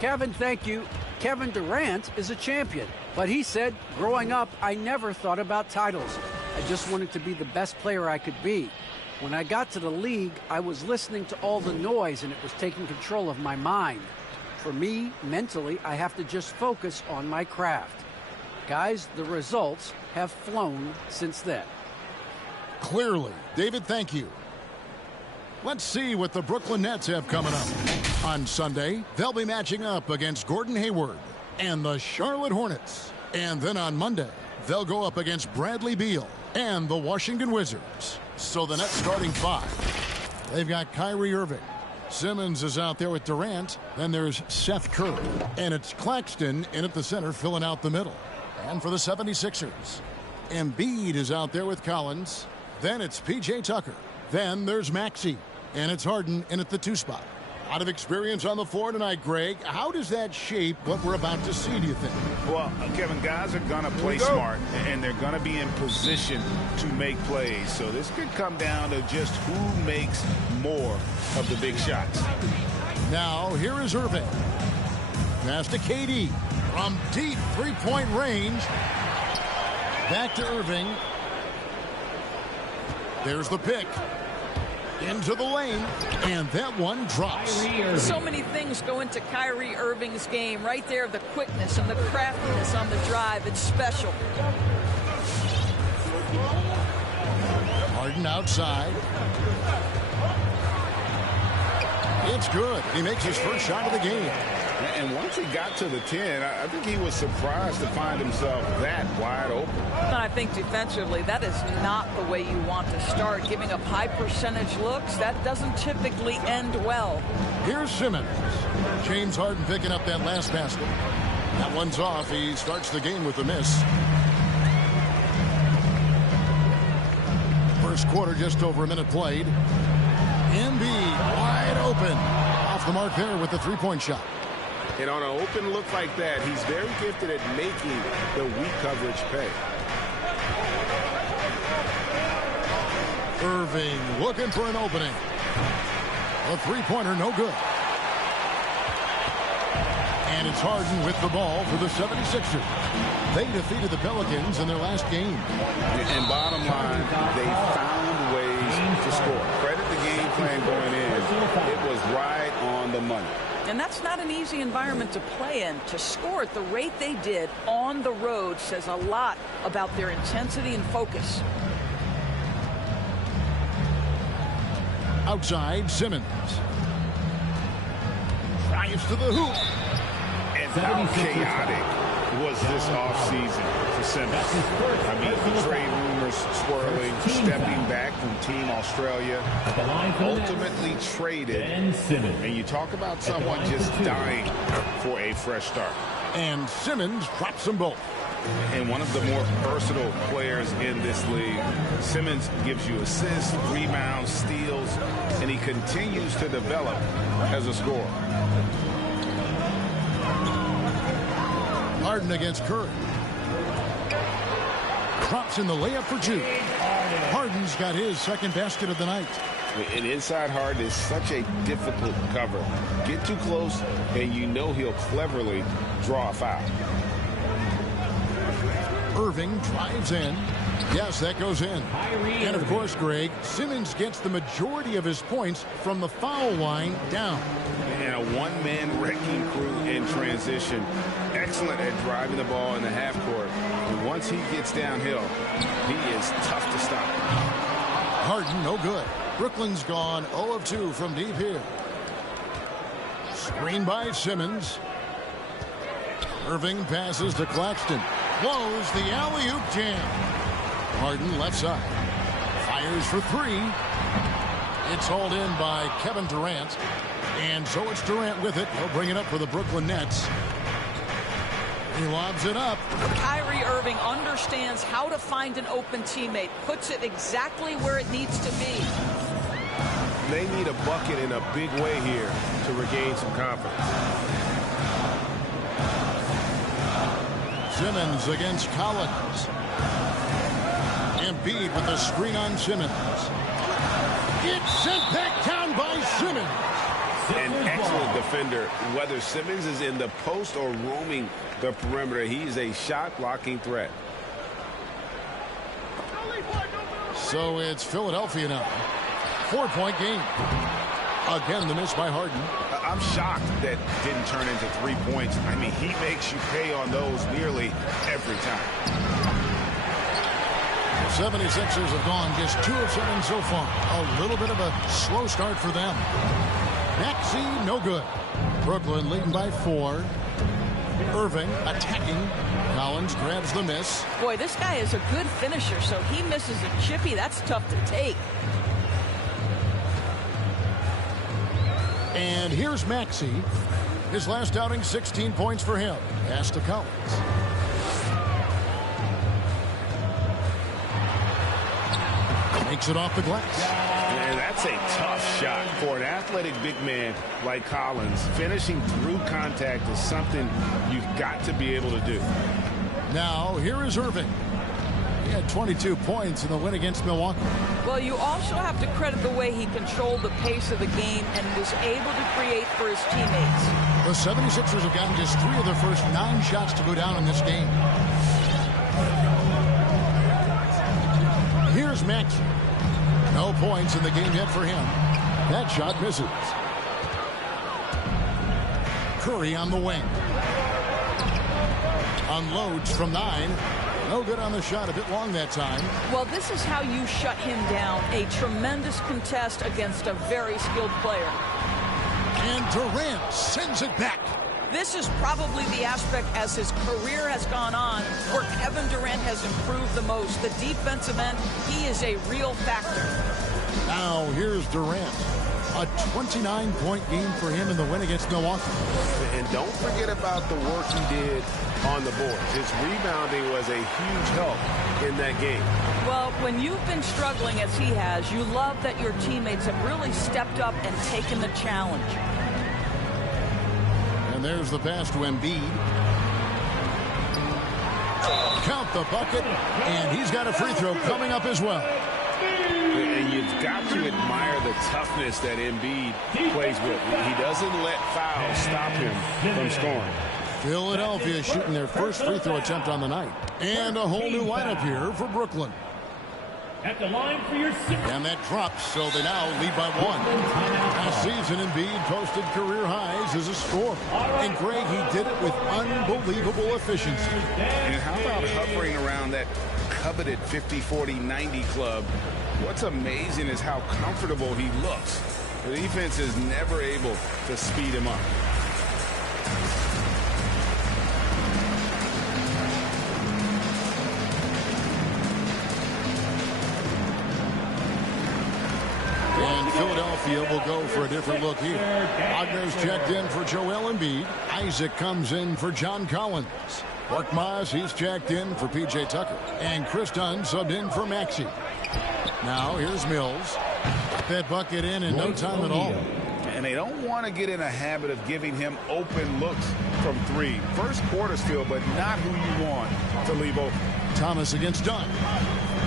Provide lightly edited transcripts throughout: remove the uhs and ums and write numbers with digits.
Kevin, thank you. Kevin Durant is a champion, but he said, growing up, I never thought about titles. I just wanted to be the best player I could be. When I got to the league, I was listening to all the noise and it was taking control of my mind. For me, mentally, I have to just focus on my craft. Guys, the results have flown since then. Clearly. David, thank you. Let's see what the Brooklyn Nets have coming up. On Sunday, they'll be matching up against Gordon Hayward and the Charlotte Hornets. And then on Monday, they'll go up against Bradley Beal and the Washington Wizards. So the Nets starting five. They've got Kyrie Irving. Simmons is out there with Durant. Then there's Seth Curry. And it's Claxton in at the center filling out the middle. And for the 76ers, Embiid is out there with Collins. Then it's P.J. Tucker. Then there's Maxey. And it's Harden in at the 2 spot. A lot of experience on the floor tonight, Greg. How does that shape what we're about to see, do you think? Well, Kevin, guys are going to play smart, and they're going to be in position to make plays. So this could come down to just who makes more of the big shots. Now, here is Irving. Pass to KD. From deep three-point range. Back to Irving. There's the pick. Into the lane, and that one drops. So many things go into Kyrie Irving's game. Right there, the quickness and the craftiness on the drive. It's special. Harden outside. It's good. He makes his first shot of the game. And once he got to the 10, I think he was surprised to find himself that wide open. And I think defensively, that is not the way you want to start. Giving up high percentage looks, that doesn't typically end well. Here's Simmons. James Harden picking up that last basket. That one's off. He starts the game with a miss. First quarter, just over a minute played. Embiid wide open. Off the mark there with the three-point shot. And on an open look like that, he's very gifted at making the weak coverage pay. Irving looking for an opening. A three-pointer, no good. And it's Harden with the ball for the 76ers. They defeated the Pelicans in their last game. And bottom line, they found ways to score. Credit the game plan going in. It was right on the money. And that's not an easy environment to play in. To score at the rate they did on the road says a lot about their intensity and focus. Outside, Simmons. Drives to the hoop. And how chaotic was this offseason for Simmons? I mean, the trade rumors swirling, stepping back from Team Australia, ultimately traded. And you talk about someone just dying for a fresh start. And Simmons drops them both. And one of the more versatile players in this league. Simmons gives you assists, rebounds, steals, and he continues to develop as a scorer. Harden against Curry. Drops in the layup for two. Harden's got his second basket of the night. And inside Harden is such a difficult cover. Get too close, and you know he'll cleverly draw a foul. Irving drives in. Yes, that goes in. And of course, Greg, Simmons gets the majority of his points from the foul line down. And a one-man wrecking crew in transition. Excellent at driving the ball in the half court. And once he gets downhill, he is tough to stop. Harden, no good. Brooklyn's gone 0 of 2 from deep here. Screen by Simmons. Irving passes to Claxton. Blows the alley-oop jam. Harden left side. Fires for three. It's hauled in by Kevin Durant. And so it's Durant with it. He'll bring it up for the Brooklyn Nets. He lobs it up. Kyrie Irving understands how to find an open teammate. Puts it exactly where it needs to be. They need a bucket in a big way here to regain some confidence. Simmons against Collins. Embiid with the screen on Simmons. It's sent back down by Simmons. an excellent defender. Whether Simmons is in the post or roaming the perimeter, he's a shot-blocking threat. So it's Philadelphia now. 4-point game. Again, the miss by Harden. I'm shocked that didn't turn into 3 points. I mean, he makes you pay on those nearly every time. The 76ers have gone just 2 of 7 so far. A little bit of a slow start for them. Maxey, no good. Brooklyn leading by 4. Irving attacking. Collins grabs the miss. Boy, this guy is a good finisher, so he misses a chippy. That's tough to take. And here's Maxey. His last outing, 16 points for him. Pass to Collins. Makes it off the glass. And that's a tough shot for an athletic big man like Collins. Finishing through contact is something you've got to be able to do. Now, here is Irving. He had 22 points in the win against Milwaukee. Well, you also have to credit the way he controlled the pace of the game and was able to create for his teammates. The 76ers have gotten just 3 of their first 9 shots to go down in this game. Here's Maxey. No points in the game yet for him. That shot misses. Curry on the wing. Unloads from 9. No good on the shot. A bit long that time. Well, this is how you shut him down. A tremendous contest against a very skilled player. And Durant sends it back. This is probably the aspect as his career has gone on where Kevin Durant has improved the most. The defensive end, he is a real factor. Now here's Durant. A 29-point game for him in the win against Milwaukee. And don't forget about the work he did on the boards. His rebounding was a huge help in that game. Well, when you've been struggling as he has, you love that your teammates have really stepped up and taken the challenge. And there's the pass to Embiid. Count the bucket, and he's got a free throw coming up as well. And you've got to admire the toughness that Embiid plays with. He doesn't let fouls stop him from scoring. Philadelphia shooting their first free throw attempt on the night. And a whole new lineup here for Brooklyn. At the line for your 6th. And that drops, so they now lead by 1. Last season, Embiid posted career highs as a scorer. And Greg, he did it with unbelievable efficiency. And how about hovering around that coveted 50-40-90 club? What's amazing is how comfortable he looks. The defense is never able to speed him up. And Philadelphia will go for a different look here. Wagner's checked in for Joel Embiid. Isaac comes in for John Collins. Mark Moss, he's checked in for P.J. Tucker. And Chris Dunn subbed in for Maxey. Now here's Mills. That bucket in no time at all. And they don't want to get in a habit of giving him open looks from 3. First quarter's feel, but not who you want to leave open. Thomas against Dunn.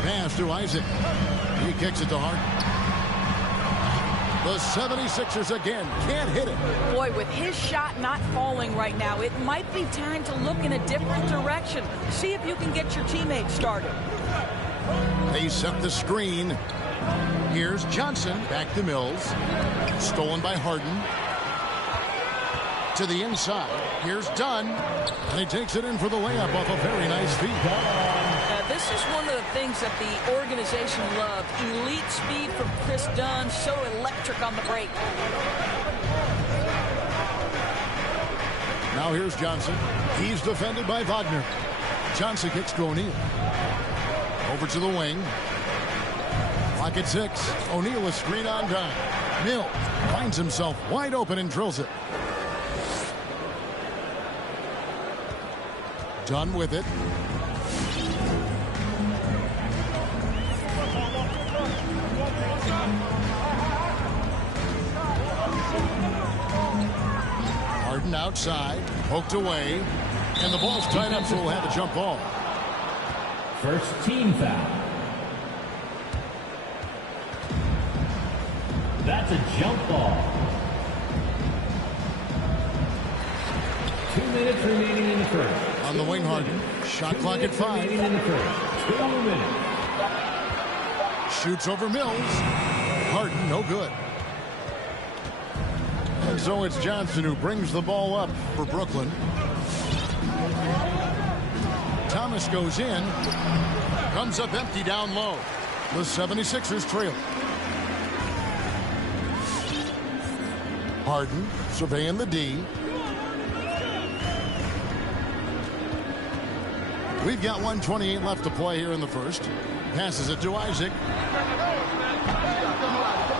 Pass to Isaac. He kicks it to Harden. The 76ers again can't hit it. Boy, with his shot not falling right now, it might be time to look in a different direction. See if you can get your teammates started. They set the screen. Here's Johnson. Back to Mills. Stolen by Harden. To the inside. Here's Dunn. And he takes it in for the layup off a very nice feed. This is one of the things that the organization loved. Elite speed from Chris Dunn, so electric on the break. Now here's Johnson. He's defended by Wagner. Johnson kicks to O'Neal. Over to the wing. Clock at 6. O'Neal a screen on Dunn. Mills finds himself wide open and drills it. Dunn with it. Harden outside, poked away, and the ball's tied up, so we'll have a jump ball. First team foul. That's a jump ball. 2 minutes remaining in the first. On the wing, Harden. Shot clock at 5. Remaining in the first. 2 minutes. Shoots over Mills. Harden, no good. And so it's Johnson who brings the ball up for Brooklyn. Thomas goes in. Comes up empty down low. The 76ers trail. Harden surveying the D. We've got 1:28 left to play here in the first. Passes it to Isaac.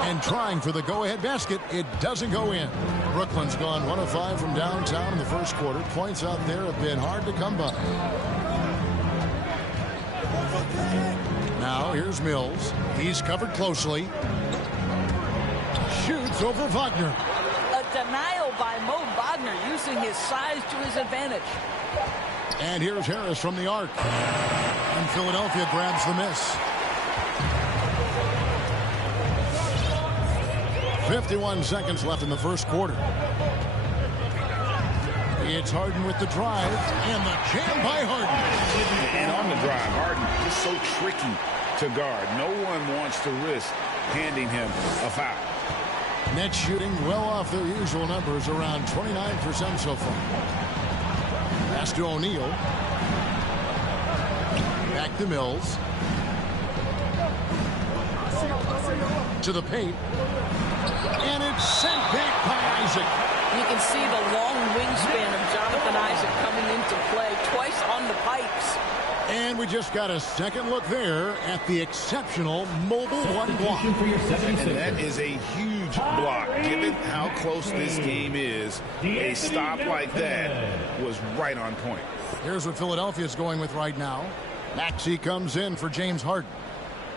And trying for the go-ahead basket. It doesn't go in. Brooklyn's gone 1 of 5 from downtown in the first quarter. Points out there have been hard to come by. Now here's Mills. He's covered closely. Shoots over Wagner. A denial by Mo Wagner, using his size to his advantage. And here's Harris from the arc. And Philadelphia grabs the miss. 51 seconds left in the first quarter. It's Harden with the drive, and the jam by Harden. And on the drive, Harden is so tricky to guard. No one wants to risk handing him a foul. Nets shooting well off their usual numbers, around 29% so far. Pass to O'Neal. Back to Mills. To the paint. And it's sent back by Isaac. You can see the long wingspan of Jonathan Isaac coming into play twice on the pipes. And we just got a second look there at the exceptional mobile one block. And that is a huge block. Given how close this game is, a stop like that was right on point. Here's what Philadelphia is going with right now. Maxey comes in for James Harden.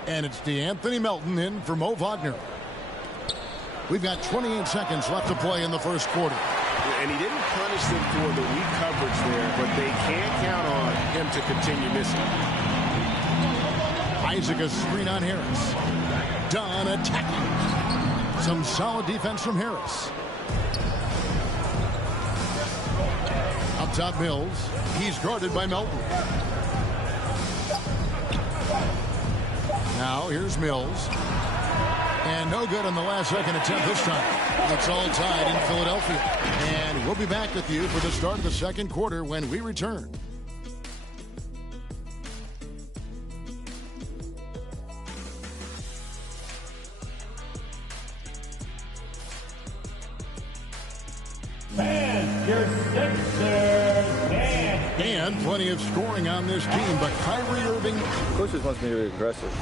And it's DeAnthony Melton in for Mo Wagner. We've got 28 seconds left to play in the first quarter. And he didn't punish them for the weak coverage there, but they can't count on him to continue missing. Isaac a screen on Harris. Dunn attacking. Some solid defense from Harris. Up top Mills. He's guarded by Melton. Now here's Mills. And no good on the last second attempt this time. It's all tied in Philadelphia. And we'll be back with you for the start of the second quarter when we return. And your Sixers. And plenty of scoring on this team, but Kyrie Irving. Coaches wants me to be aggressive,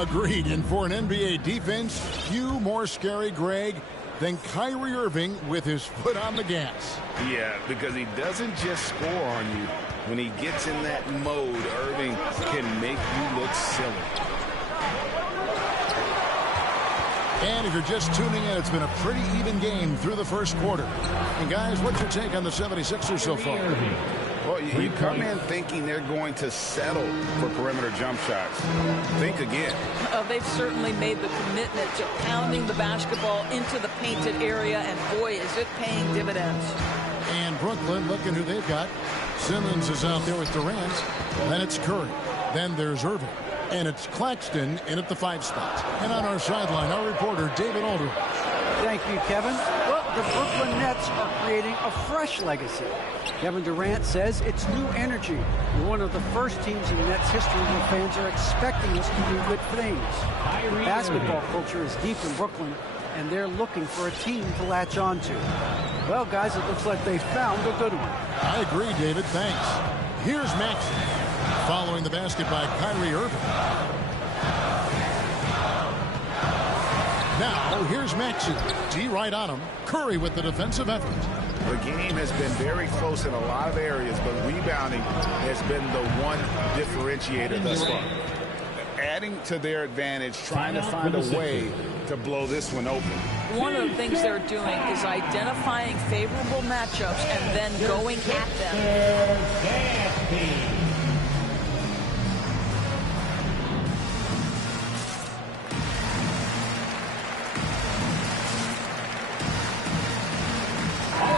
Agreed. And for an NBA defense, few more scary, Greg, than Kyrie Irving with his foot on the gas. Yeah, because he doesn't just score on you. When he gets in that mode, Irving can make you look silly. And if you're just tuning in, it's been a pretty even game through the first quarter. And guys, what's your take on the 76ers so far? Well, you come in thinking they're going to settle for perimeter jump shots. Think again. They've certainly made the commitment to pounding the basketball into the painted area, and boy, is it paying dividends. And Brooklyn, looking who they've got. Simmons is out there with Durant. Then it's Curry. Then there's Irving. And it's Claxton in at the 5 spot. And on our sideline, our reporter, David Aldridge. Thank you, Kevin. Well, the Brooklyn Nets are creating a fresh legacy. Kevin Durant says it's new energy. We're one of the first teams in Nets history where fans are expecting us to do good things. Basketball culture is deep in Brooklyn, and they're looking for a team to latch on to. Well, guys, it looks like they found a good one. I agree, David. Thanks. Here's Maxey. Following the basket by Kyrie Irving. Now, here's Maxey. D right on him. Curry with the defensive effort. The game has been very close in a lot of areas, but rebounding has been the one differentiator thus far. Adding to their advantage, trying to find a way to blow this one open. One of the things they're doing is identifying favorable matchups and then going at them.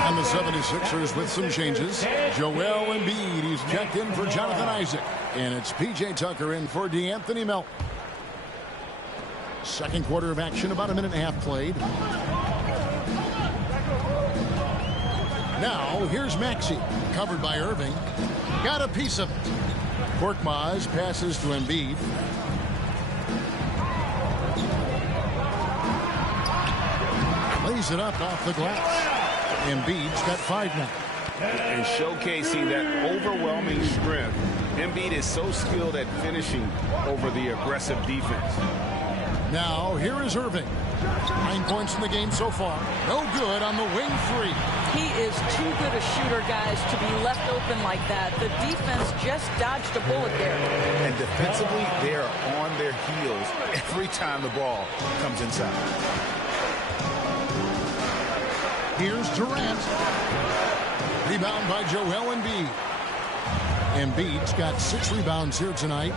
On the the 76ers with some changes. Joel Embiid, he's checked in for Jonathan Isaac. And it's P.J. Tucker in for DeAnthony Melton. Second quarter of action, about a minute and a half played. Now, here's Maxey, covered by Irving. Got a piece of it. Korkmaz passes to Embiid. Lays it up off the glass. Embiid's got 5 now. And showcasing that overwhelming strength, Embiid is so skilled at finishing over the aggressive defense. Now, here is Irving. 9 points in the game so far. No good on the wing 3. He is too good a shooter, guys, to be left open like that. The defense just dodged a bullet there. And defensively, they are on their heels every time the ball comes inside. Here's Durant. Rebound by Joel Embiid. Embiid's got 6 rebounds here tonight.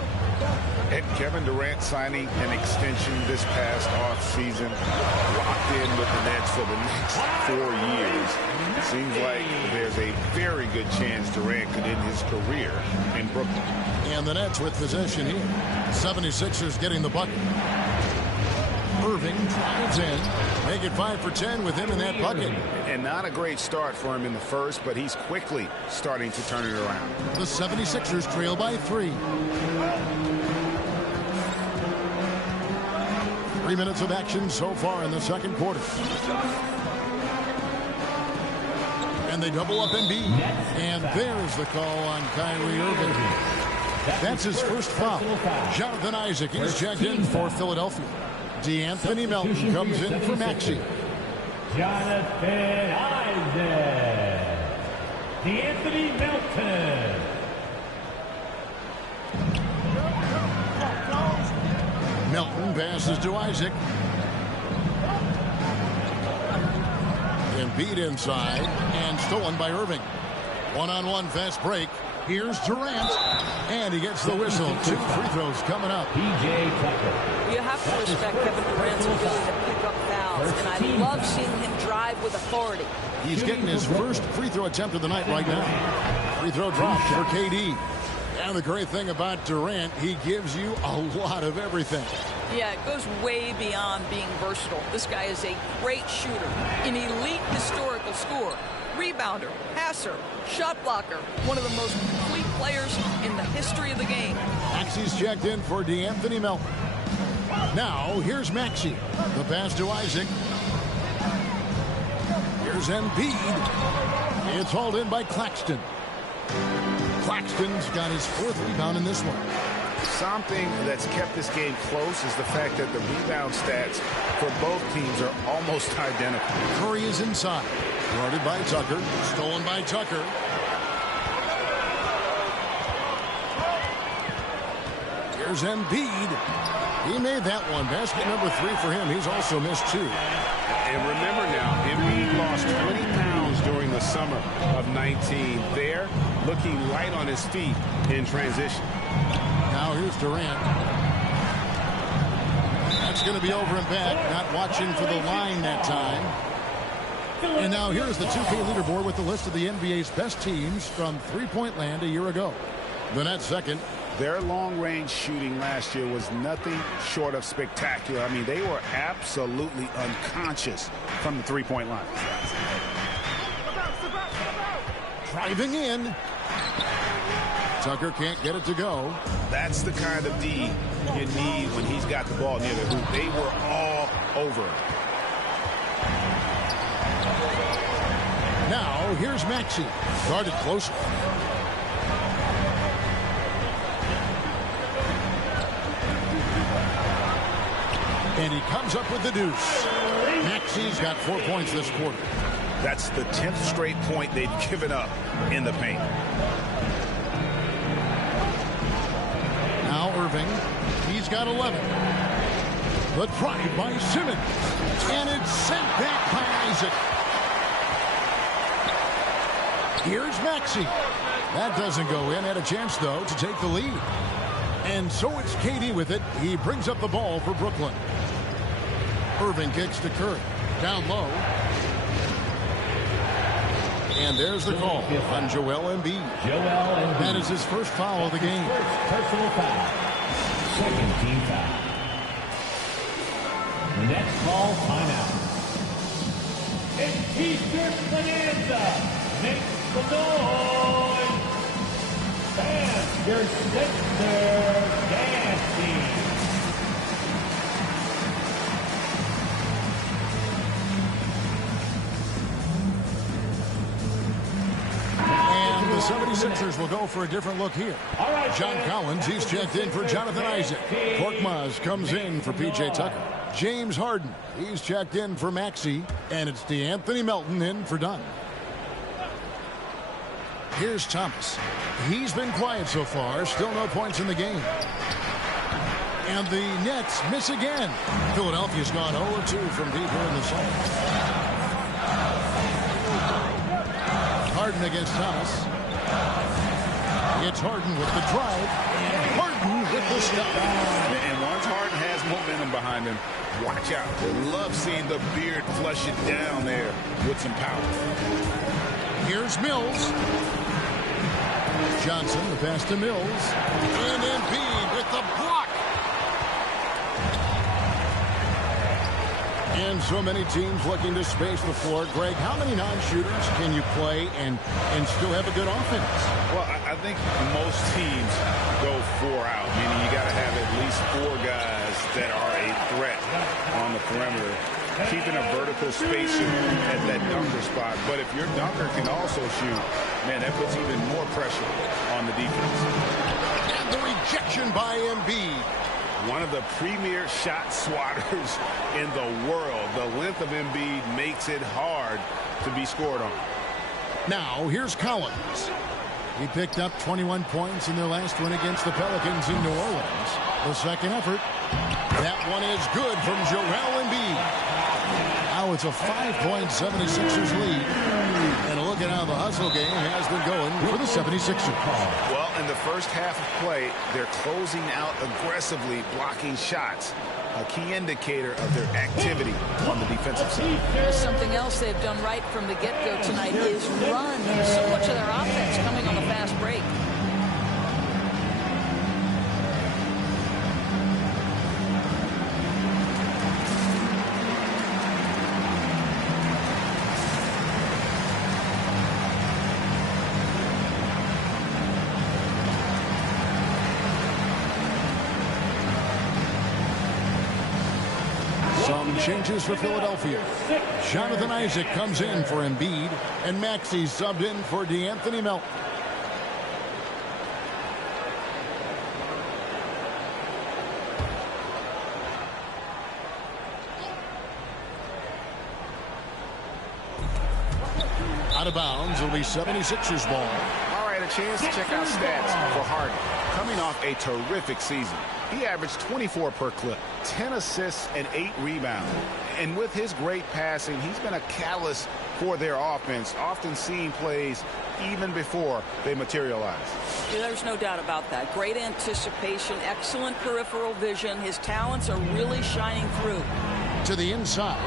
And Kevin Durant signing an extension this past offseason, locked in with the Nets for the next 4 years. Seems like there's a very good chance Durant could end his career in Brooklyn. And the Nets with possession here. 76ers getting the bucket. Irving drives in. Make it 5 for 10 with him in that bucket. And not a great start for him in the first, but he's quickly starting to turn it around. The 76ers trail by 3. 3 minutes of action so far in the second quarter. And they double up Embiid. And there's the call on Kyrie Irving. That's his first foul. Jonathan Isaac is checked in for Philadelphia. DeAnthony Melton comes in for Maxey. Jonathan Isaac. DeAnthony Melton. Melton passes to Isaac. Embiid inside and stolen by Irving. One-on-one fast break. Here's Durant, and he gets the whistle. 2 free throws coming up. P.J. Tucker. You have to respect Kevin Durant's ability to pick up fouls, and I love seeing him drive with authority. He's getting his first free throw attempt of the night right now. Free throw drops for KD. And the great thing about Durant, he gives you a lot of everything. Yeah, it goes way beyond being versatile. This guy is a great shooter, an elite historical scorer, rebounder, passer, shot blocker, one of the most complete players in the history of the game. Maxey's checked in for DeAnthony Melton. Now, here's Maxey. The pass to Isaac. Here's Embiid. It's hauled in by Claxton. Claxton's got his 4th rebound in this one. Something that's kept this game close is the fact that the rebound stats for both teams are almost identical. Curry is inside. Guarded by Tucker. Stolen by Tucker. Here's Embiid. He made that one. Basket number 3 for him. He's also missed 2. And remember now, Embiid lost 20 pounds during the summer of 19. There, looking light on his feet in transition. Now here's Durant. That's going to be over and back. Not watching for the line that time. And now here's the 2K leaderboard with the list of the NBA's best teams from three-point land a year ago. The Nets second. Their long-range shooting last year was nothing short of spectacular. I mean, they were absolutely unconscious from the three-point line. Driving in. Tucker can't get it to go. That's the kind of D you need when he's got the ball near the hoop. They were all over it. Now, here's Maxey. Guarded closer. And he comes up with the deuce. Maxey's got 4 points this quarter. That's the 10th straight point they've given up in the paint. Now Irving. He's got 11. The drive by Simmons. And it's sent back by Isaac. Here's Maxey. That doesn't go in. Had a chance, though, to take the lead. And so it's KD with it. He brings up the ball for Brooklyn. Irving kicks to Curry. Down low. And there's the call on Joel Embiid. That is his first foul of the game. First personal foul. Second team foul. Next call, timeout. And T-shirt Bonanza makes the noise. And their center dancing. And the 76ers will go for a different look here. John Collins, he's checked in for Jonathan Isaac. Korkmaz comes in for P.J. Tucker. James Harden, he's checked in for Maxey. And it's DeAnthony Melton in for Dunn. Here's Thomas. He's been quiet so far. Still no points in the game. And the Nets miss again. Philadelphia's gone 0-2 from deep here in the zone. Harden against Thomas. It's Harden with the drive. And Harden with the stop. And once Harden has momentum behind him, watch out. Love seeing the beard flush it down there with some power. Here's Mills. Johnson, the pass to Mills. And Embiid with the block. And so many teams looking to space the floor. Greg, how many non-shooters can you play and still have a good offense? Well, I think most teams go 4 out, meaning you got to have at least 4 guys that are a threat on the perimeter, keeping a vertical spacing at that dunker spot. But if your dunker can also shoot, man, that puts even more pressure on the defense. And the rejection by Embiid. One of the premier shot swatters in the world. The length of Embiid makes it hard to be scored on. Now, here's Collins. He picked up 21 points in their last win against the Pelicans in New Orleans. The second effort. That one is good from Joel Embiid. Now it's a 5-point 76ers lead. And look at how the hustle game has been going for the 76ers. Well, in the first half of play, they're closing out aggressively, blocking shots. A key indicator of their activity on the defensive side. Something else they've done right from the get-go tonight is run. So much of their offense coming on the fast break. Changes for Philadelphia. Jonathan Isaac comes in for Embiid, and Maxey subbed in for DeAnthony Melton. Out of bounds, it'll be 76ers ball. All right, a chance to check out stats for Harden. Coming off a terrific season. He averaged 24 per clip, 10 assists, and 8 rebounds. And with his great passing, he's been a catalyst for their offense, often seeing plays even before they materialize. Yeah, there's no doubt about that. Great anticipation, excellent peripheral vision. His talents are really shining through. To the inside.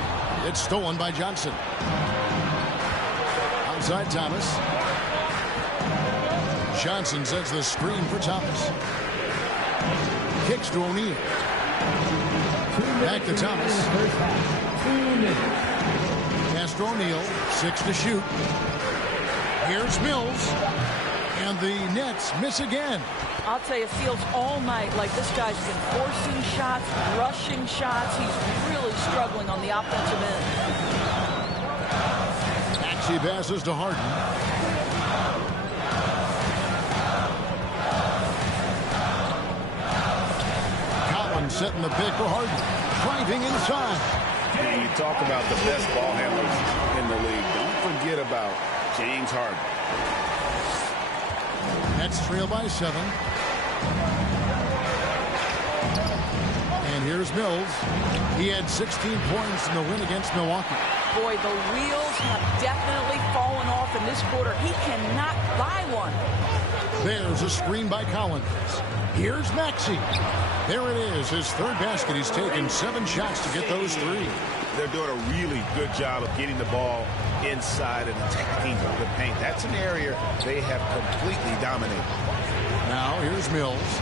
It's stolen by Johnson. Outside Thomas. Johnson sets the screen for Thomas. Kicks to O'Neal. Back to Thomas. Pass to O'Neal. 6 to shoot. Here's Mills. And the Nets miss again. I'll tell you, it feels all night like this guy's been forcing shots, rushing shots. He's really struggling on the offensive end. Maxey passes to Harden. Setting the pick for Harden. Driving inside. You talk about the best ball handlers in the league. Don't forget about James Harden. Nets trail by 7. And here's Mills. He had 16 points in the win against Milwaukee. Boy, the wheels have definitely fallen off in this quarter. He cannot buy one. There's a screen by Collins. Here's Maxey. There it is, his third basket. He's taken 7 shots to get those 3. They're doing a really good job of getting the ball inside and attacking the paint. paint. That's an area they have completely dominated. Now here's Mills.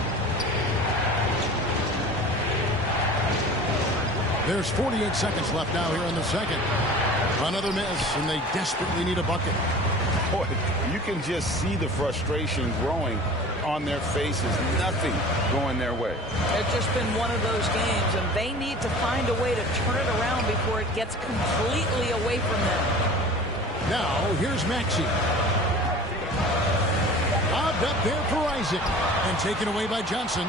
There's 48 seconds left now here in the second. Another miss, and they desperately need a bucket. Boy, you can just see the frustration growing on their faces. Nothing going their way. It's just been one of those games, and they need to find a way to turn it around before it gets completely away from them. Now, here's Maxey. Lobbed up there for Isaac, and taken away by Johnson.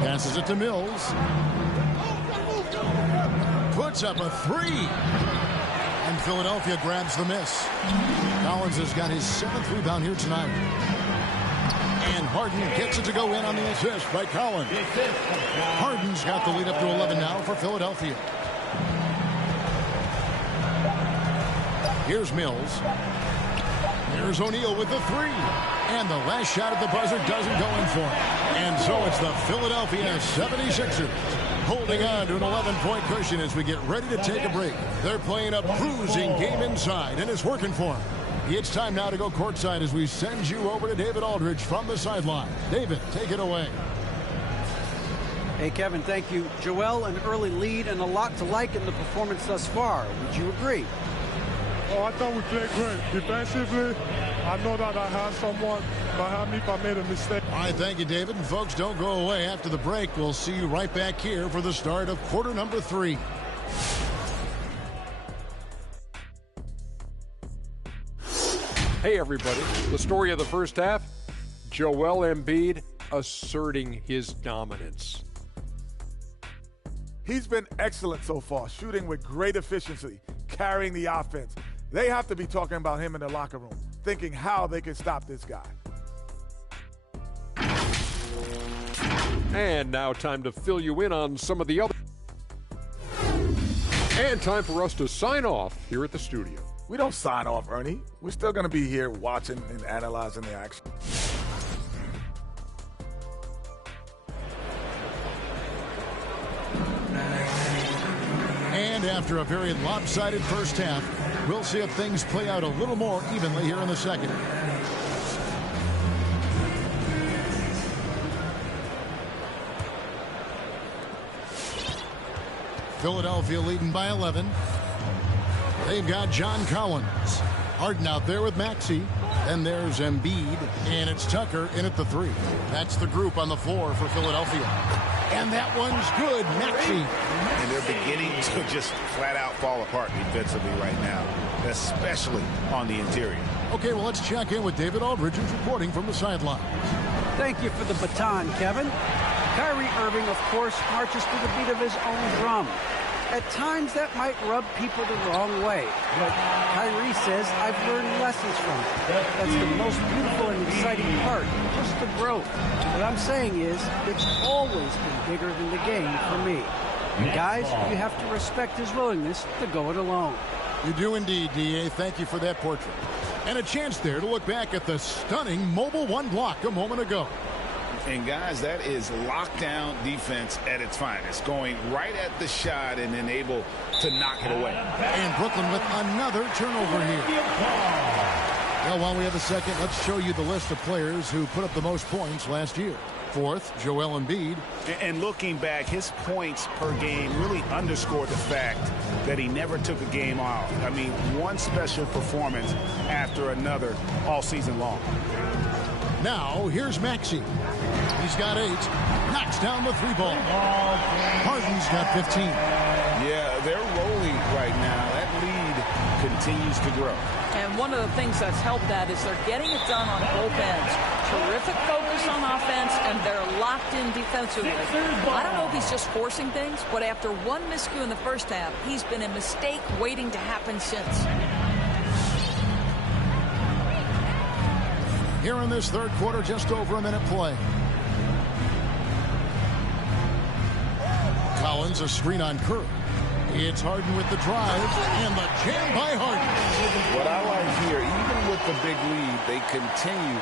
Passes it to Mills. Puts up a three. And Philadelphia grabs the miss. Collins has got his 7th rebound here tonight. And Harden gets it to go in on the assist by Collins. Harden's got the lead up to 11 now for Philadelphia. Here's Mills. There's O'Neal with the three. And the last shot at the buzzer doesn't go in for him. And so it's the Philadelphia 76ers holding on to an 11-point cushion as we get ready to take a break. They're playing a bruising game inside, and it's working for them. It's time now to go courtside as we send you over to David Aldridge from the sideline. David, take it away. Hey, Kevin, thank you. Joel, an early lead and a lot to like in the performance thus far. Would you agree? Oh, I thought we played great. Defensively, I know that I had someone behind me if I made a mistake. All right, thank you, David. And folks, don't go away. After the break, we'll see you right back here for the start of quarter number 3. Hey, everybody. The story of the first half, Joel Embiid asserting his dominance. He's been excellent so far, shooting with great efficiency, carrying the offense. They have to be talking about him in the locker room, thinking how they can stop this guy. And now time to fill you in on some of the other. And time for us to sign off here at the studio. We don't sign off, Ernie. We're still going to be here watching and analyzing the action. And after a very lopsided first half, we'll see if things play out a little more evenly here in the second. Philadelphia leading by 11. They've got John Collins. Harden out there with Maxey. Then there's Embiid. And it's Tucker in at the 3. That's the group on the floor for Philadelphia. And that one's good. Maxey. And they're beginning to just flat out fall apart defensively right now, especially on the interior. Okay, well, let's check in with David Aldridge, who's reporting from the sideline. Thank you for the baton, Kevin. Kyrie Irving, of course, marches to the beat of his own drum. At times, that might rub people the wrong way. But Kyrie says, I've learned lessons from it. That's the most beautiful and exciting part, just the growth. What I'm saying is, it's always been bigger than the game for me. And guys, you have to respect his willingness to go it alone. You do indeed, D.A. Thank you for that portrait. And a chance there to look back at the stunning Mobile One block a moment ago. And guys, that is lockdown defense at its finest, going right at the shot and then able to knock it away. And Brooklyn with another turnover here. Well, while we have a second, let's show you the list of players who put up the most points last year. 4th, Joel Embiid. And looking back, his points per game really underscored the fact that he never took a game off. I mean, one special performance after another all season long. Now, here's Maxey. He's got 8. Knocks down the 3-ball. Harden's got 15. Yeah, they're rolling right now. That lead continues to grow. And one of the things that's helped that is they're getting it done on both ends. Terrific focus on offense, and they're locked in defensively. I don't know if he's just forcing things, but after one miscue in the first half, he's been a mistake waiting to happen since. Here in this third quarter, just over a minute play. Collins, a screen on Curry. It's Harden with the drive, and the jam by Harden. What I like here, even with the big lead, they continue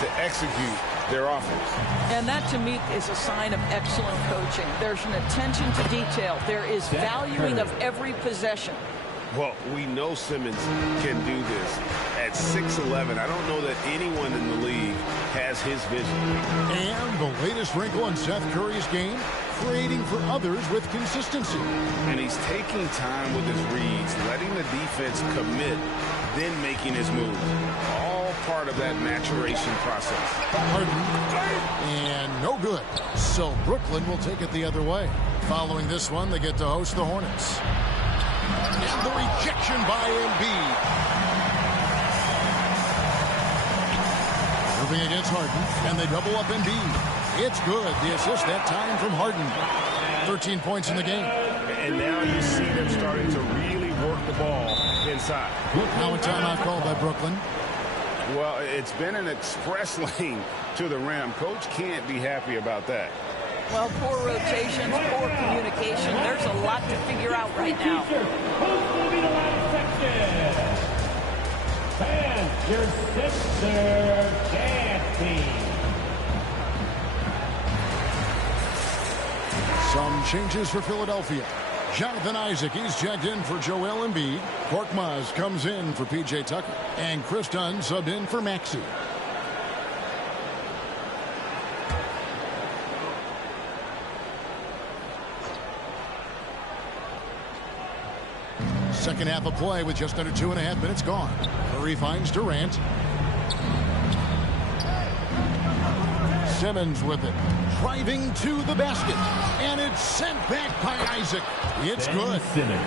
to execute their offense. And that, to me, is a sign of excellent coaching. There's an attention to detail. There is valuing of every possession. Well, we know Simmons can do this. At 6'11", I don't know that anyone in the league has his vision. And the latest wrinkle in Seth Curry's game, creating for others with consistency. And he's taking time with his reads, letting the defense commit, then making his move. All part of that maturation process. And no good. So Brooklyn will take it the other way. Following this one, they get to host the Hornets. And the rejection by Embiid. Moving against Harden, and they double up Embiid. It's good. The assist that time from Harden. 13 points in the game. And now you see them starting to really work the ball inside. Now a timeout called by Brooklyn. Well, it's been an express lane to the rim. Coach can't be happy about that. Well, poor rotations, poor communication. There's a lot to figure out right now. Your sister dancing. Some changes for Philadelphia. Jonathan Isaac, he's checked in for Joel Embiid. Korkmaz comes in for P.J. Tucker. And Chris Dunn subbed in for Maxey. Second half of play with just under 2.5 minutes gone. Curry finds Durant. Simmons with it. Driving to the basket. And it's sent back by Isaac. It's good. The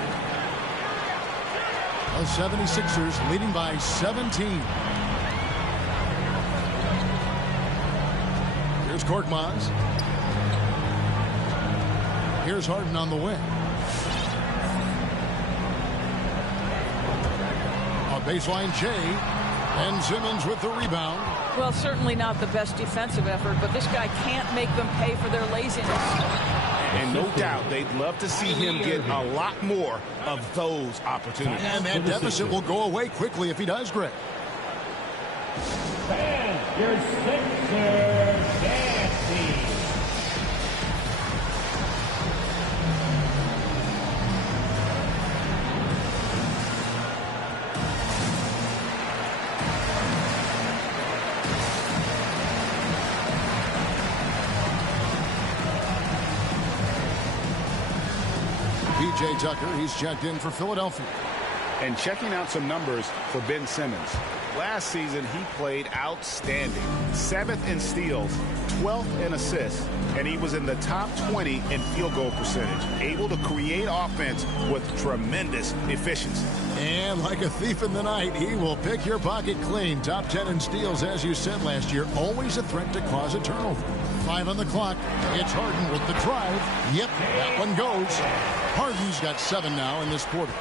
76ers leading by 17. Here's Korkmaz. Here's Harden on the wing. Baseline J, and Simmons with the rebound. Well, certainly not the best defensive effort, but this guy can't make them pay for their laziness. And no doubt they'd love to see him get a lot more of those opportunities. And that deficit will go away quickly if he does, Greg. And your Sixers dancing. P.J. Tucker, he's checked in for Philadelphia. And checking out some numbers for Ben Simmons. Last season, he played outstanding. 7th in steals, 12th in assists, and he was in the top 20 in field goal percentage. Able to create offense with tremendous efficiency. And like a thief in the night, he will pick your pocket clean. Top 10 in steals, as you said last year. Always a threat to cause a turnover. 5 on the clock. It's Harden with the drive. Yep, that one goes. Harden's got 7 now in this quarter.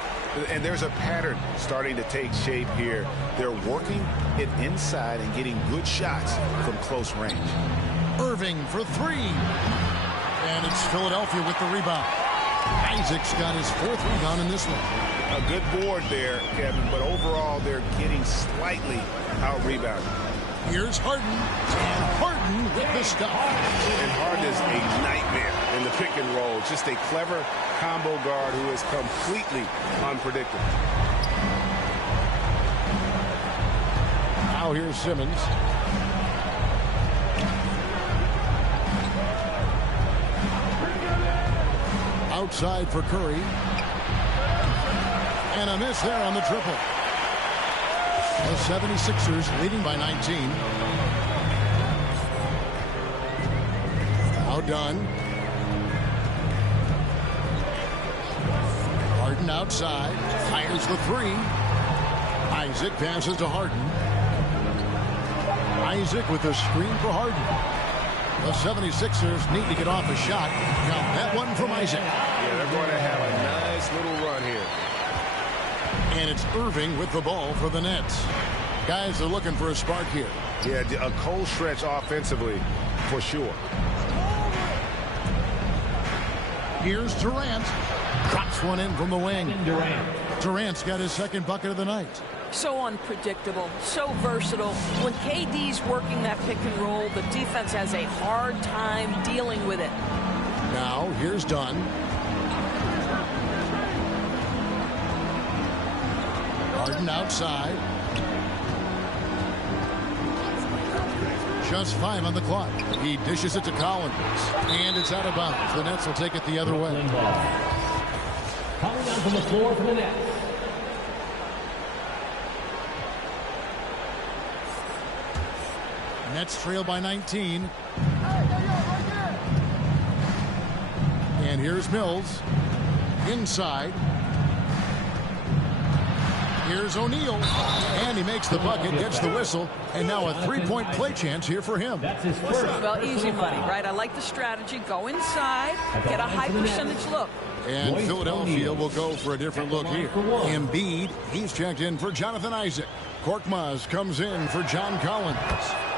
And there's a pattern starting to take shape here. They're working it inside and getting good shots from close range. Irving for 3. And it's Philadelphia with the rebound. Isaac's got his 4th rebound in this one. A good board there, Kevin, but overall they're getting slightly out-rebounded. Here's Harden, and Harden with the stuff. And Harden is a nightmare in the pick and roll. Just a clever combo guard who is completely unpredictable. Now here's Simmons. Outside for Curry. And a miss there on the triple. The 76ers leading by 19. Now done. Harden outside. Fires the 3. Isaac passes to Harden. Isaac with a screen for Harden. The 76ers need to get off a shot. Now that one from Isaac. Yeah, they're going to have a nice little run here. And it's Irving with the ball for the Nets. Guys are looking for a spark here. Yeah, a cold stretch offensively for sure. Here's Durant. Drops one in from the wing. Durant's got his 2nd bucket of the night. So unpredictable, so versatile. When KD's working that pick and roll, the defense has a hard time dealing with it. Now, here's Dunn. Harden outside. Just 5 on the clock. He dishes it to Collins. And it's out of bounds. The Nets will take it the other way. Coming down from the floor for the Nets. Nets trail by 19. And here's Mills. Inside. Here's O'Neal. And he makes the bucket, gets the whistle. And now a three-point play chance here for him. That's his first. Well, easy money, right? I like the strategy. Go inside, get a high percentage look. And Philadelphia will go for a different look here. Embiid, he's checked in for Jonathan Isaac. Korkmaz comes in for John Collins.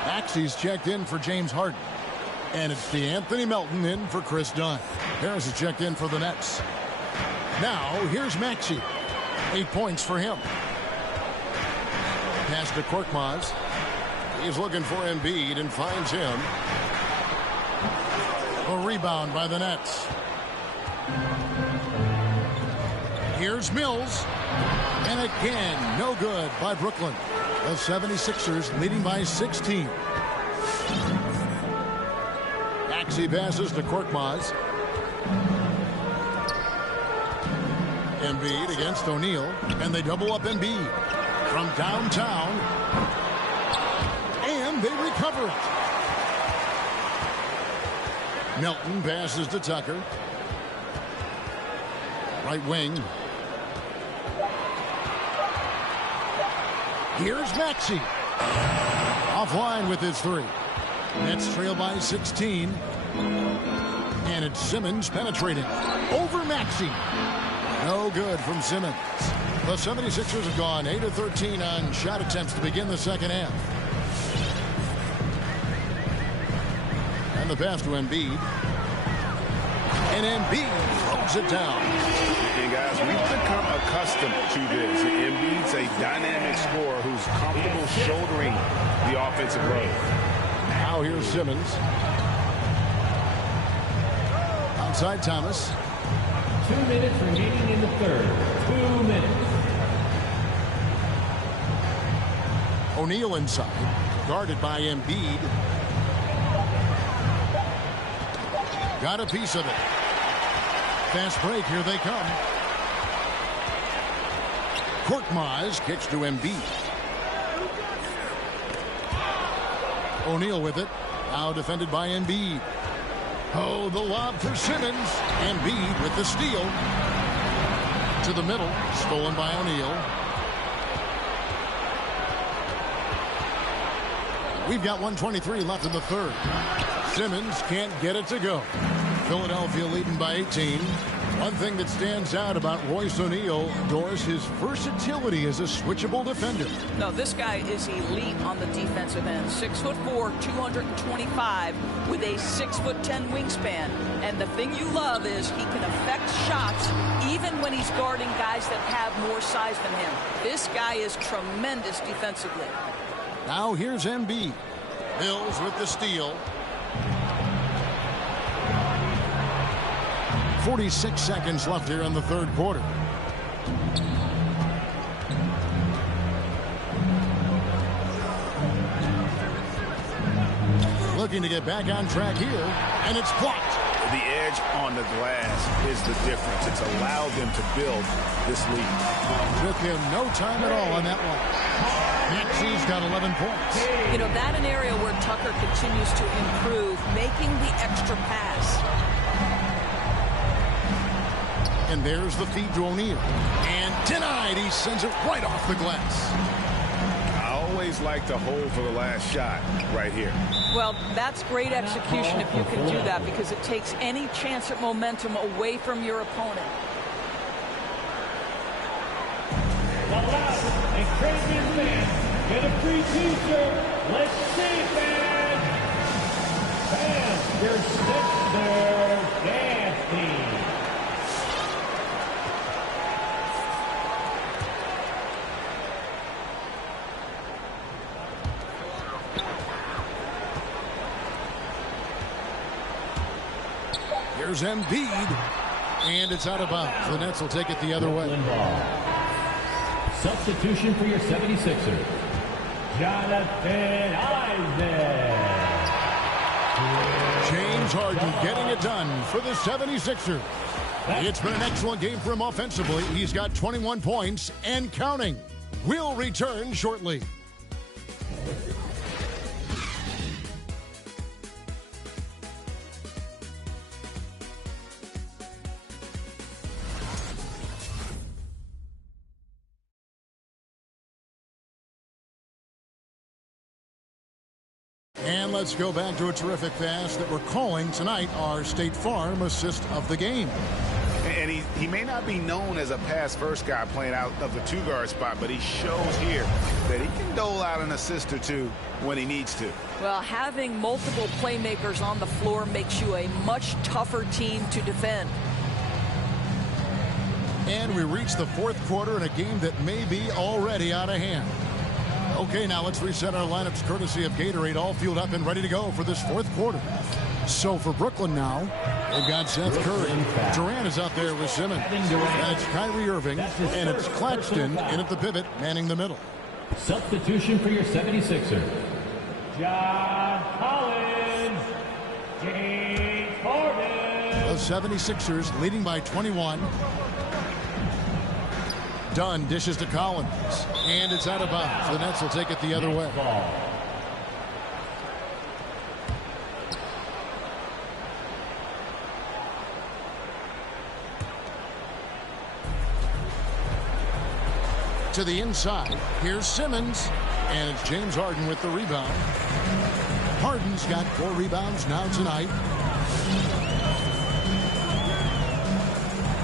Maxey's checked in for James Harden. And it's DeAnthony Melton in for Chris Dunn. Harris is checked in for the Nets. Now, here's Maxey. 8 points for him. Pass to Korkmaz. He's looking for Embiid and finds him. A rebound by the Nets. Here's Mills. And again, no good by Brooklyn. The 76ers leading by 16. Maxey passes to Korkmaz. Embiid against O'Neal. And they double up Embiid from downtown. And they recover it. Melton passes to Tucker. Right wing. Here's Maxey. Offline with his three. Nets trail by 16. And it's Simmons penetrating. Over Maxey. No good from Simmons. The 76ers have gone 8 of 13 on shot attempts to begin the second half. And the pass to Embiid. And Embiid throws it down. And guys, we've become accustomed to this. Embiid's a dynamic scorer who's comfortable shouldering the offensive load. Now here's Simmons. Outside Thomas. 2 minutes remaining in the third. 2 minutes. O'Neal inside. Guarded by Embiid. Got a piece of it. Fast break. Here they come. Korkmaz kicks to Embiid. O'Neal with it. Now defended by Embiid. Oh, the lob for Simmons. Embiid with the steal. To the middle. Stolen by O'Neal. We've got 1:23 left in the third. Simmons can't get it to go. Philadelphia leading by 18. One thing that stands out about Royce O'Neal, Doris, his versatility as a switchable defender. No, this guy is elite on the defensive end. 6'4", 225 with a 6'10" wingspan. And the thing you love is he can affect shots even when he's guarding guys that have more size than him. This guy is tremendous defensively. Now here's Embiid. Mills with the steal. 46 seconds left here in the third quarter. Looking to get back on track here, and it's blocked. The edge on the glass is the difference. It's allowed them to build this lead. Took him no time at all on that one. Maxey's got 11 points. You know, that an area where Tucker continues to improve, making the extra pass. And there's the feed to O'Neal. And denied. He sends it right off the glass. I always like to hold for the last shot right here. Well, that's great execution if you can do that, because it takes any chance at momentum away from your opponent. The loud and craziest fans get a free t-shirt. Let's see it, fans. Fans, your Sixers dance team. Here's Embiid. And it's out of bounds. The Nets will take it the other way. Substitution for your 76ers. Jonathan Isaac. James Harden getting it done for the 76ers. It's been an excellent game for him offensively. He's got 21 points and counting. We'll return shortly. And let's go back to a terrific pass that we're calling tonight our State Farm assist of the game. And he may not be known as a pass-first guy playing out of the two-guard spot, but he shows here that he can dole out an assist or two when he needs to. Well, having multiple playmakers on the floor makes you a much tougher team to defend. And we reach the fourth quarter in a game that may be already out of hand. Okay, now let's reset our lineups courtesy of Gatorade, all fueled up and ready to go for this fourth quarter. So for Brooklyn now, they've got Seth Curry. Durant is out there with Simmons. And it's Kyrie Irving, and it's Claxton in at the pivot, manning the middle. Substitution for your 76ers. John Collins. James Harden. The 76ers leading by 21. Dunn dishes to Collins, and it's out of bounds. The Nets will take it the other way. To the inside, here's Simmons, and it's James Harden with the rebound. Harden's got 4 rebounds now tonight.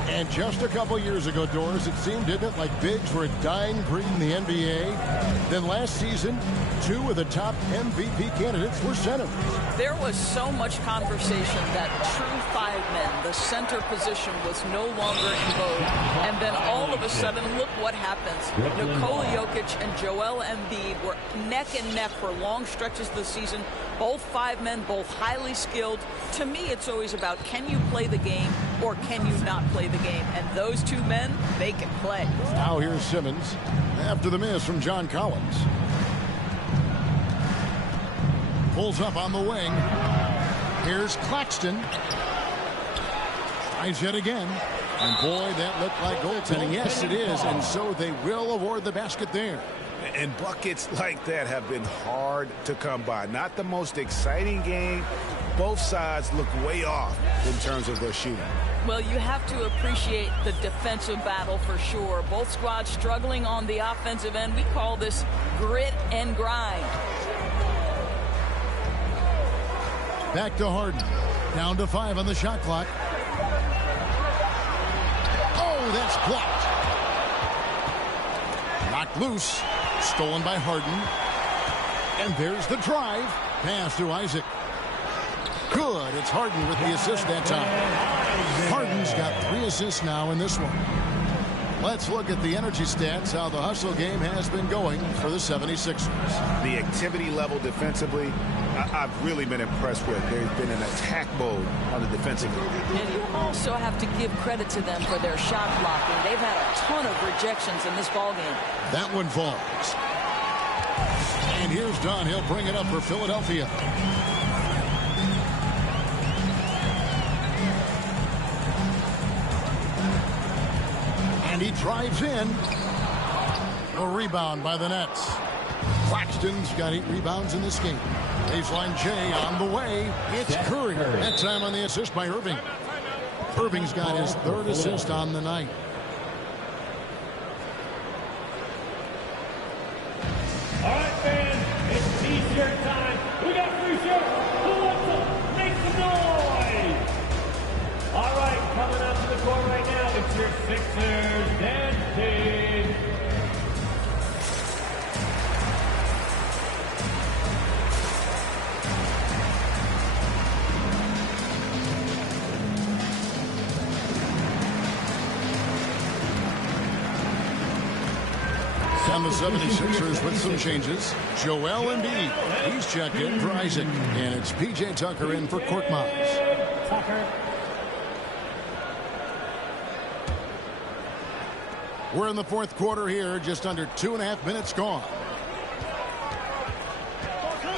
And just a couple years ago, Doris, it seemed, didn't it, like bigs were a dying breed in the NBA. Then last season, 2 of the top MVP candidates were centers. There was so much conversation that true 5 men, the center position, was no longer in vogue. And then all of a sudden, look what happens. Nikola Jokic and Joel Embiid were neck and neck for long stretches of the season. Both 5 men, both highly skilled. To me, it's always about, can you play the game or can you not play the game? And those 2 men, they can play. Now here's Simmons after the miss from John Collins. Pulls up on the wing. Here's Claxton. Tries yet again. And boy, that looked like goaltending. Yes, it is. And so they will award the basket there. And buckets like that have been hard to come by. Not the most exciting game. Both sides look way off in terms of their shooting. Well, you have to appreciate the defensive battle for sure. Both squads struggling on the offensive end. We call this grit and grind. Back to Harden. Down to 5 on the shot clock. Oh, that's blocked. Knocked loose. Stolen by Harden. And there's the drive. Pass to Isaac. Good. It's Harden with the assist that time. Harden's got 3 assists now in this one. Let's look at the energy stats, how the hustle game has been going for the 76ers. The activity level defensively, I've really been impressed with. There's been an attack mode on the defensive end. And you also have to give credit to them for their shot blocking. They've had a ton of rejections in this ballgame. That one falls. And here's Dunn. He'll bring it up for Philadelphia. And he drives in. A rebound by the Nets. Claxton's got 8 rebounds in this game. Baseline J on the way. It's Curry. That time on the assist by Irving. Irving's got his 3rd assist on the night. All right, fans, it's T-shirt time. We got free shirts. Who wants them? Make some noise. All right, coming up to the court right now, it's your Sixers dancing. On the 76ers with some changes. Joel Embiid. He's checked in for Isaac. And it's P.J. Tucker in for Korkmaz. Tucker. We're in the fourth quarter here, just under 2.5 minutes gone.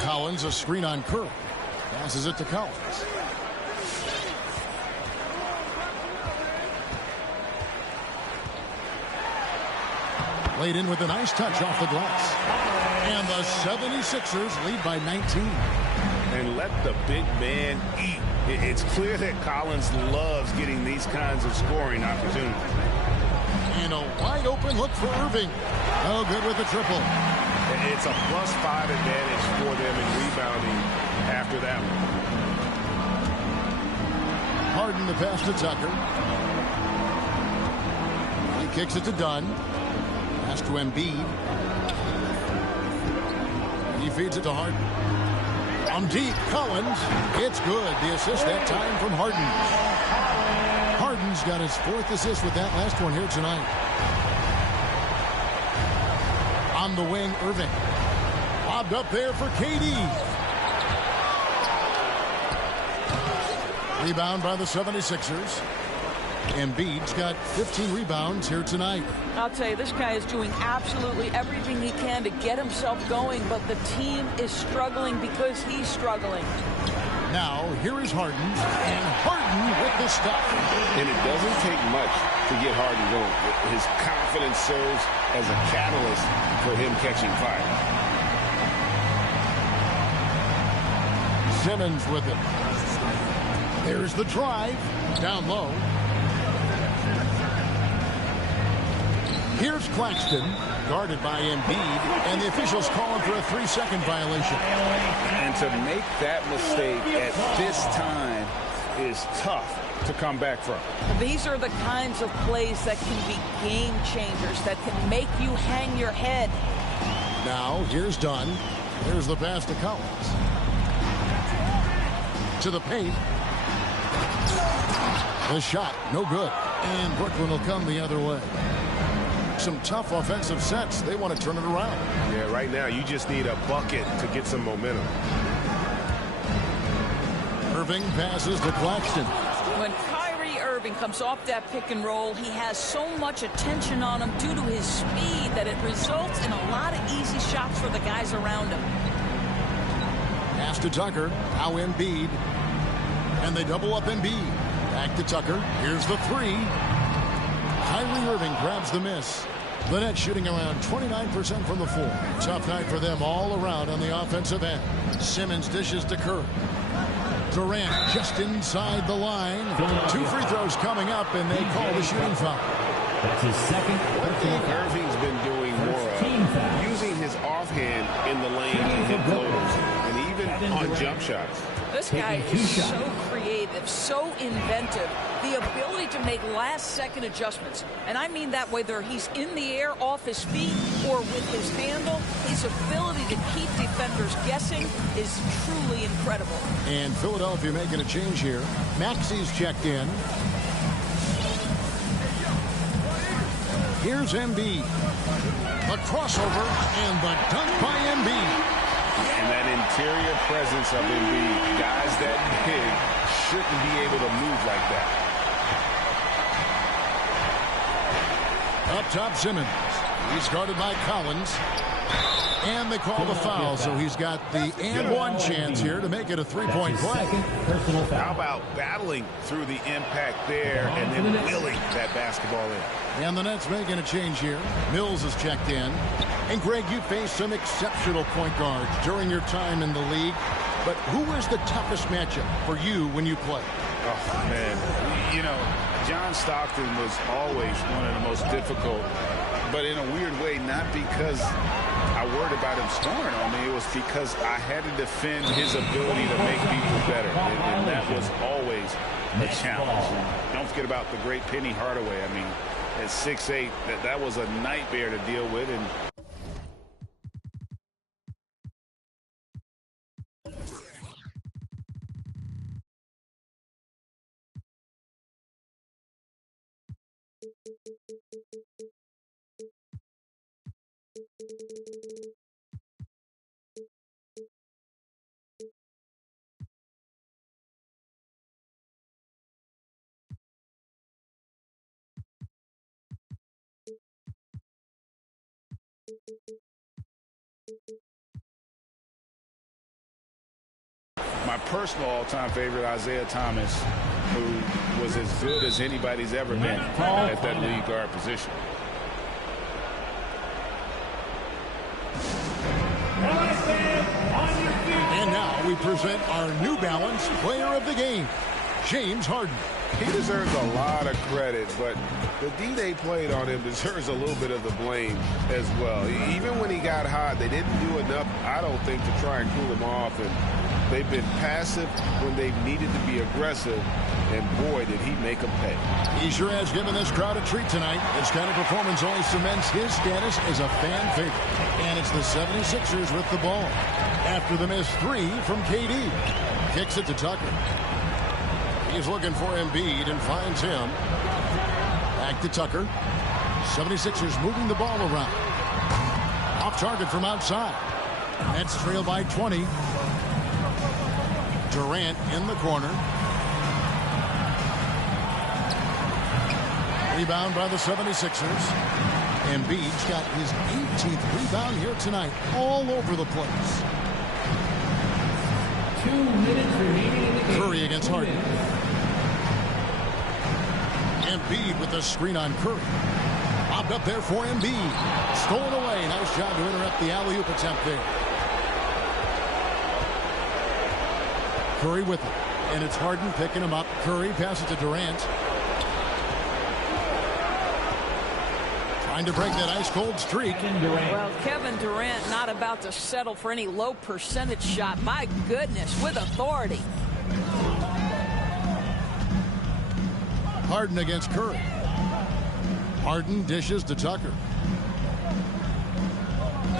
Collins, a screen on Curry. Passes it to Collins. Laid in with a nice touch off the glass. And the 76ers lead by 19. And let the big man eat. It's clear that Collins loves getting these kinds of scoring opportunities. And a wide open look for Irving. Oh, good with the triple. It's a +5 advantage for them in rebounding after that one. Harden the pass to Tucker. He kicks it to Dunn. Pass to Embiid. He feeds it to Harden. On deep, Collins. It's good. The assist that time from Harden. Harden's got his 4th assist with that last one here tonight. On the wing, Irving. Lobbed up there for KD. Rebound by the 76ers. Embiid's got 15 rebounds here tonight. I'll tell you, this guy is doing absolutely everything he can to get himself going, but the team is struggling because he's struggling. Now, here is Harden, and Harden with the stuff. And it doesn't take much to get Harden going. His confidence serves as a catalyst for him catching fire. Simmons with it. There's the drive. Down low. Here's Claxton, guarded by Embiid, and the officials calling for a 3-second violation. And to make that mistake at this time is tough to come back from. These are the kinds of plays that can be game changers, that can make you hang your head. Now, here's Dunn. There's the pass to Collins. To the paint. The shot, no good. And Brooklyn will come the other way. Some tough offensive sets. They want to turn it around. Yeah, right now you just need a bucket to get some momentum. Irving passes to Claxton. When Kyrie Irving comes off that pick and roll, he has so much attention on him due to his speed that it results in a lot of easy shots for the guys around him. Pass to Tucker. Now Embiid. And they double up Embiid. Back to Tucker. Here's the 3. Kyrie Irving grabs the miss. The Nets shooting around 29% from the floor. Tough night for them all around on the offensive end. Simmons dishes to Curry. Durant just inside the line. 2 free throws coming up, and they call the shooting foul. That's his second. One thing Irving's been doing more of, using his offhand in the lane to hit floaters, and even on jump shots. This guy is so creative, so inventive. The ability to make last-second adjustments. And I mean that whether he's in the air off his feet or with his handle, his ability to keep defenders guessing is truly incredible. And Philadelphia making a change here. Maxi's checked in. Here's Embiid. A crossover and the dunk by Embiid. And that interior presence of Embiid, guys that big shouldn't be able to move like that. Up top, Simmons. He's guarded by Collins. And they call the foul, so he's got the and one chance here to make it a 3-point play. How about battling through the impact there and then willing that basketball in? And the Nets making a change here. Mills is checked in. And Greg, you faced some exceptional point guards during your time in the league. But who was the toughest matchup for you when you played? Oh, man. You know, John Stockton was always one of the most difficult, but in a weird way, not because I worried about him scoring on me. It was because I had to defend his ability to make people better, and that was always a challenge. Don't forget about the great Penny Hardaway. I mean, at 6'8", that was a nightmare to deal with, and personal all-time favorite, Isaiah Thomas, who was as good as anybody's ever been at that lead guard position. And now we present our New Balance Player of the Game, James Harden. He deserves a lot of credit, but the D they played on him deserves a little bit of the blame as well. Even when he got hot, they didn't do enough, I don't think, to try and cool him off. And they've been passive when they've needed to be aggressive, and boy, did he make them pay. He sure has given this crowd a treat tonight. This kind of performance only cements his status as a fan favorite. And it's the 76ers with the ball. After the missed three from KD. Kicks it to Tucker. He's looking for Embiid and finds him. Back to Tucker. 76ers moving the ball around. Off target from outside. Nets trail by 20. Durant in the corner. Rebound by the 76ers. Embiid's got his 18th rebound here tonight. All over the place. 2 minutes remaining in the game. Curry against Harden. Embiid with the screen on Curry. Bobbed up there for Embiid. Stolen away. Nice job to interrupt the alley-oop attempt there. Curry with it. And it's Harden picking him up. Curry passes to Durant. Trying to break that ice-cold streak. Well, Kevin Durant not about to settle for any low percentage shot. My goodness, with authority. Harden against Curry. Harden dishes to Tucker.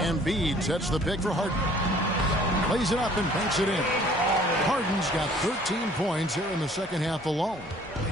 Embiid sets the pick for Harden. Plays it up and banks it in. Harden's got 13 points here in the second half alone.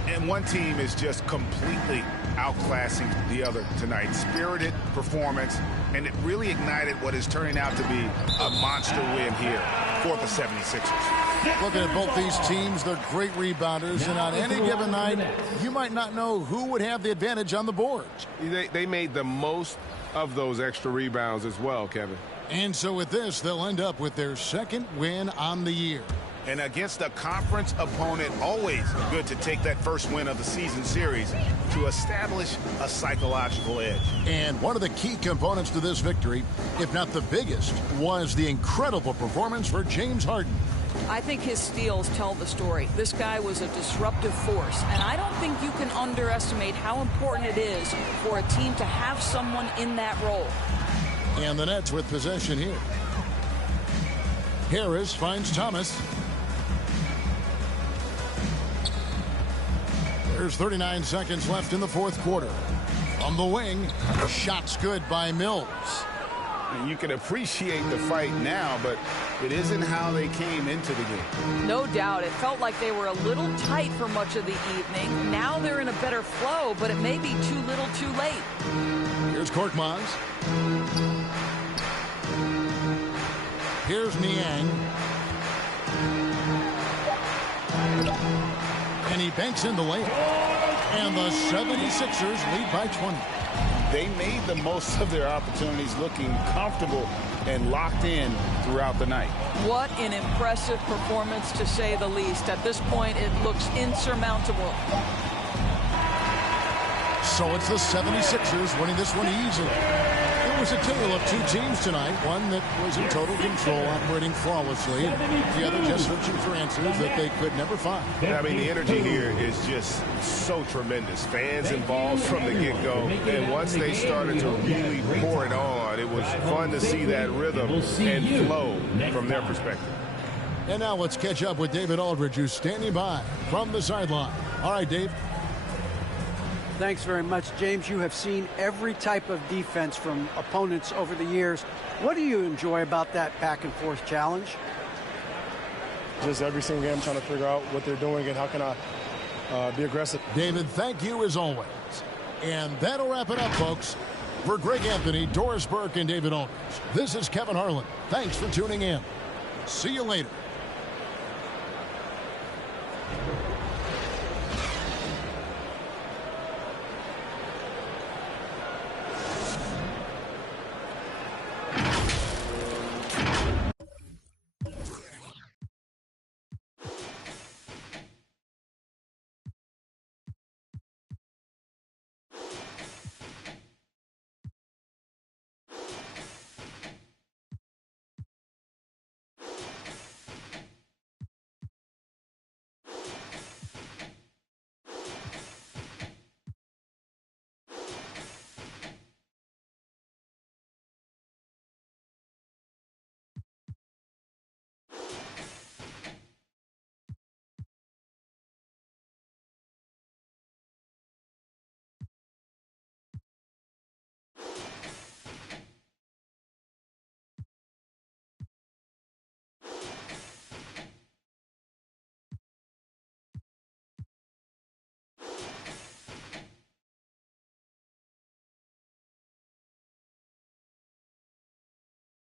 And one team is just completely outclassing the other tonight. Spirited performance, and it really ignited what is turning out to be a monster win here for the 76ers. Looking at both these teams, they're great rebounders, and on any given night, you might not know who would have the advantage on the boards. They made the most of those extra rebounds as well, Kevin. And so with this, they'll end up with their second win on the year. And against a conference opponent, always good to take that first win of the season series to establish a psychological edge. And one of the key components to this victory, if not the biggest, was the incredible performance for James Harden. I think his steals tell the story. This guy was a disruptive force, and I don't think you can underestimate how important it is for a team to have someone in that role. And the Nets with possession here. Harris finds Thomas. There's 39 seconds left in the fourth quarter. On the wing, shot's good by Mills. You can appreciate the fight now, but it isn't how they came into the game. No doubt. It felt like they were a little tight for much of the evening. Now they're in a better flow, but it may be too little too late. Here's Korkmaz. Here's Niang. And he banks in the layup. And the 76ers lead by 20. They made the most of their opportunities, looking comfortable and locked in throughout the night. What an impressive performance, to say the least. At this point, it looks insurmountable. So it's the 76ers winning this one easily. It was a tale of two teams tonight. One that was in total control, operating flawlessly. The other just searching for answers that they could never find. I mean, the energy here is just so tremendous. Fans involved from the get-go. And once they started to really pour it on, it was fun to see that rhythm and flow from their perspective. And now let's catch up with David Aldridge, who's standing by from the sideline. All right, Dave. Thanks very much, James. You have seen every type of defense from opponents over the years. What do you enjoy about that back-and-forth challenge? Just every single game trying to figure out what they're doing and how can I be aggressive. David, thank you as always. And that'll wrap it up, folks. For Greg Anthony, Doris Burke, and David Aldridge, this is Kevin Harlan. Thanks for tuning in. See you later.